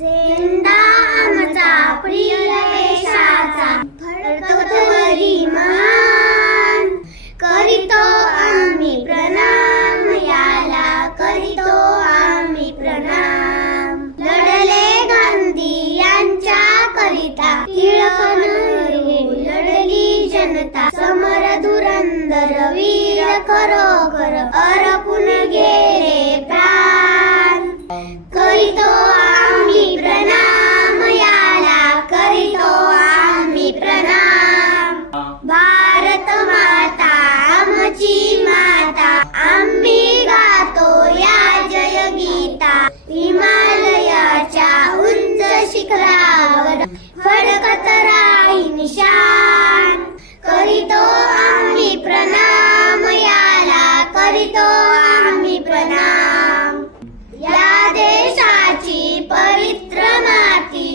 झेंडा आमचा प्रिय देशाचा फडकतवरी महान, करीतो आम्ही प्रणाम याला, करीतो आम्ही प्रणाम। लढले गांधी यांच्या करिता, टिळक नेहरू लढली जनता, समर धुरंधर वीर खरोखर अर्पून गेले प्राण। करीतो आम्ही प्रणाम याला, करीतो आम्ही प्रणाम। भारत माता आमची माता, आम्ही गातो या जय गीता। हिमालयाच्या उंच शिखरावर फडकत राही निशान, करीतो आम्ही प्रणाम याला, करीतो आम्ही प्रणाम। या देशाची पवित्र माती,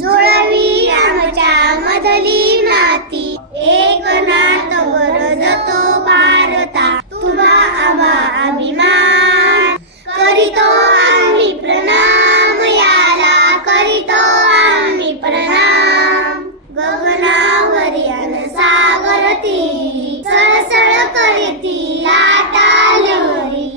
जुळवी आमच्या मधली नाती। एक नात वरजतो भारता, तुझा आम्हा अभिमान। करीतो आम्ही प्रणाम याला, करीतो आम्ही प्रणाम। गगनावरी सागर तीरी, सळसळ करती लाटा लहरी।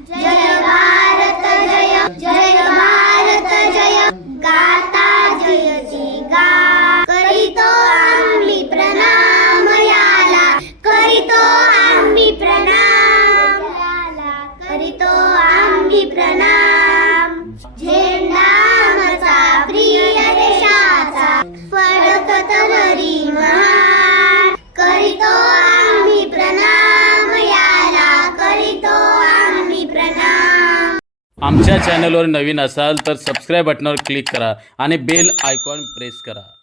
जय भारत जय, जय भारत जय, गाता जयची गा। करीतो आम्ही प्रणाम याला, करीतो आम्ही प्रणाम याला, करीतो आम्ही प्रणाम। झेंडा आमचा प्रिय देशाचा फडकतवरी महान, करीतो आम्ही प्रणाम याला, करीतो आम्ही प्रणाम। आमच्या चॅनलवर नवीन असाल तर सबस्क्राईब बटनावर क्लिक करा आणि बेल आयकॉन प्रेस करा।